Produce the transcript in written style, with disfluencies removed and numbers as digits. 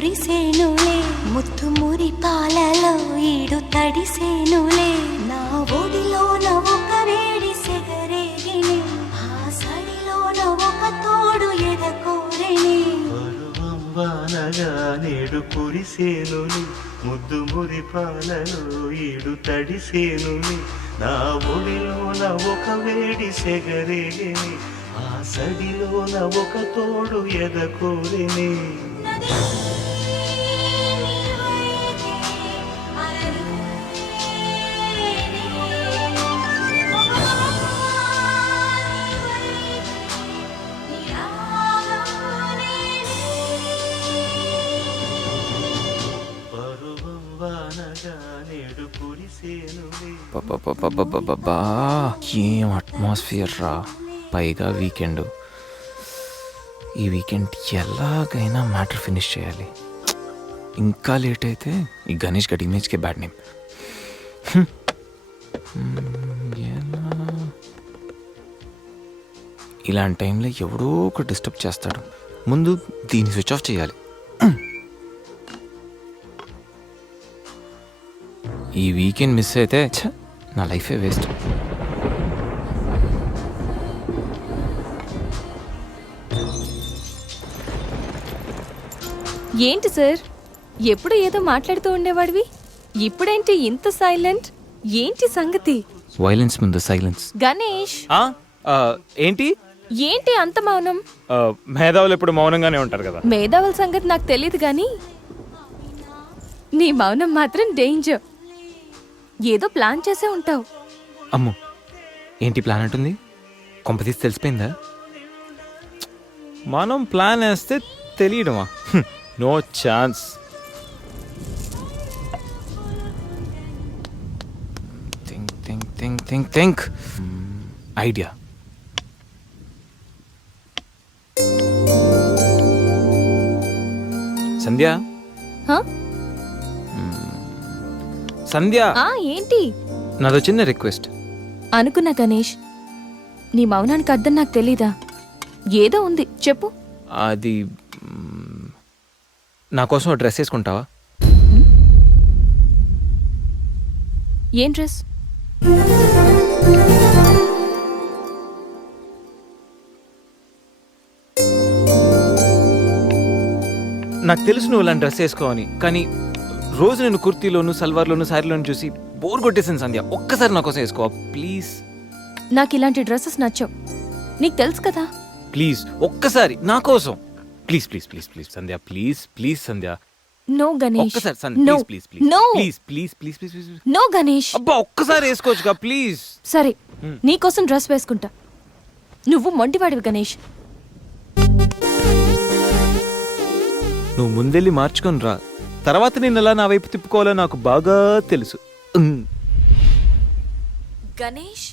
కురిసేనులే ముత్తు మురి పాలలో ఈడు తడిసేనులే నా ఒడిలోన ఒక వేడి సెగరేగిని ఆ సడిలోన ఒక తోడు ఎదకోరిని పరువం వానగా నేడు కురిసేనులే ముద్దు మురి పాలలో ఈడు తడిసేనులే నా ఒడిలోన ఒక వేడి సెగరేగిని ఆ సడిలోన ఒక తోడు ఎదకోరిని ఏం అట్మాస్ఫియర్ రా, పైగా వీకెండ్. ఈ వీకెండ్ ఎలాగైనా మ్యాటర్ ఫినిష్ చేయాలి. ఇంకా లేట్ అయితే ఈ గణేష్ గడి ఇమేజ్కే బ్యాడ్ నేమ్. ఇలాంటి టైంలో ఎవడో ఒక డిస్టర్బ్ చేస్తాడు. ముందు దీన్ని స్విచ్ ఆఫ్ చేయాలి. ఈ వీకెండ్ మిస్ అయితే నా లైఫే వేస్ట్. ఏంటి సార్, ఎప్పుడు ఏదో మాట్లాడుతూ ఉండేవాడివి, ఇప్పుడేంటి ఇంత సైలెంట్? ఏంటి సంగతి? వైలెన్స్ ముందు సైలెన్స్. గణేష్, ఏంటి ఏంటి అంత మౌనం? మేధావులు ఎప్పుడు మౌనంగానే ఉంటారు కదా. మేధావుల సంగతి నాకు తెలియదు కానీ నీ మౌనం మాత్రం డేంజర్. ఏదో ప్లాన్ చేసే ఉంటావు. అమ్ము, ఏంటి ప్లాన్ అంటుంది? కొంపతీసి తెలిసిపోయిందా? మనం ప్లాన్ వేస్తే తెలియడమా? No chance. Think think think think think idea. Sandhya, Sandhya, ఏంటి? నాదో చిన్న రిక్వెస్ట్. అనుకున్నా గణేష్, నీ మౌనానికి అర్థం నాకు తెలీదా? ఏదో ఉంది, చెప్పు. అది నా కోసం డ్రెస్ వేసుకుంటావా? ఏం డ్రెస్? నాకు తెలుసు నువ్వు ఇలాంటి డ్రెస్ వేసుకోవని, కానీ రోజు నేను కుర్తీలోను సల్వార్లోను శారీలోను చూసి బోర్ కొట్టేసాను. సంధ్య, ఒక్కసారి నా కోసం వేసుకోవా ప్లీజ్? నాకు ఇలాంటి డ్రెస్సెస్ నచ్చవు, నీకు తెలుసు కదా. ప్లీజ్ ఒక్కసారి నా కోసం. Please please please please Sandhya, please please Sandhya. No Ganesh, ఒక్కసారి Sandhya, no, please please no, please please please please please. No Ganesh. అబ్బా, ఒక్కసారి వేసుకోవచ్చుగా ప్లీజ్. సరే, నీకోసం డ్రెస్ వేసుకుంటా. నువ్వు మొండివాడివి గణేష్. నువ్వు ముందెళ్ళి మార్చుకొని రా, తర్వాత నేను ఎలా నా వైపు తిప్పుకోవాలో నాకు బాగా తెలుసు. గణేష్,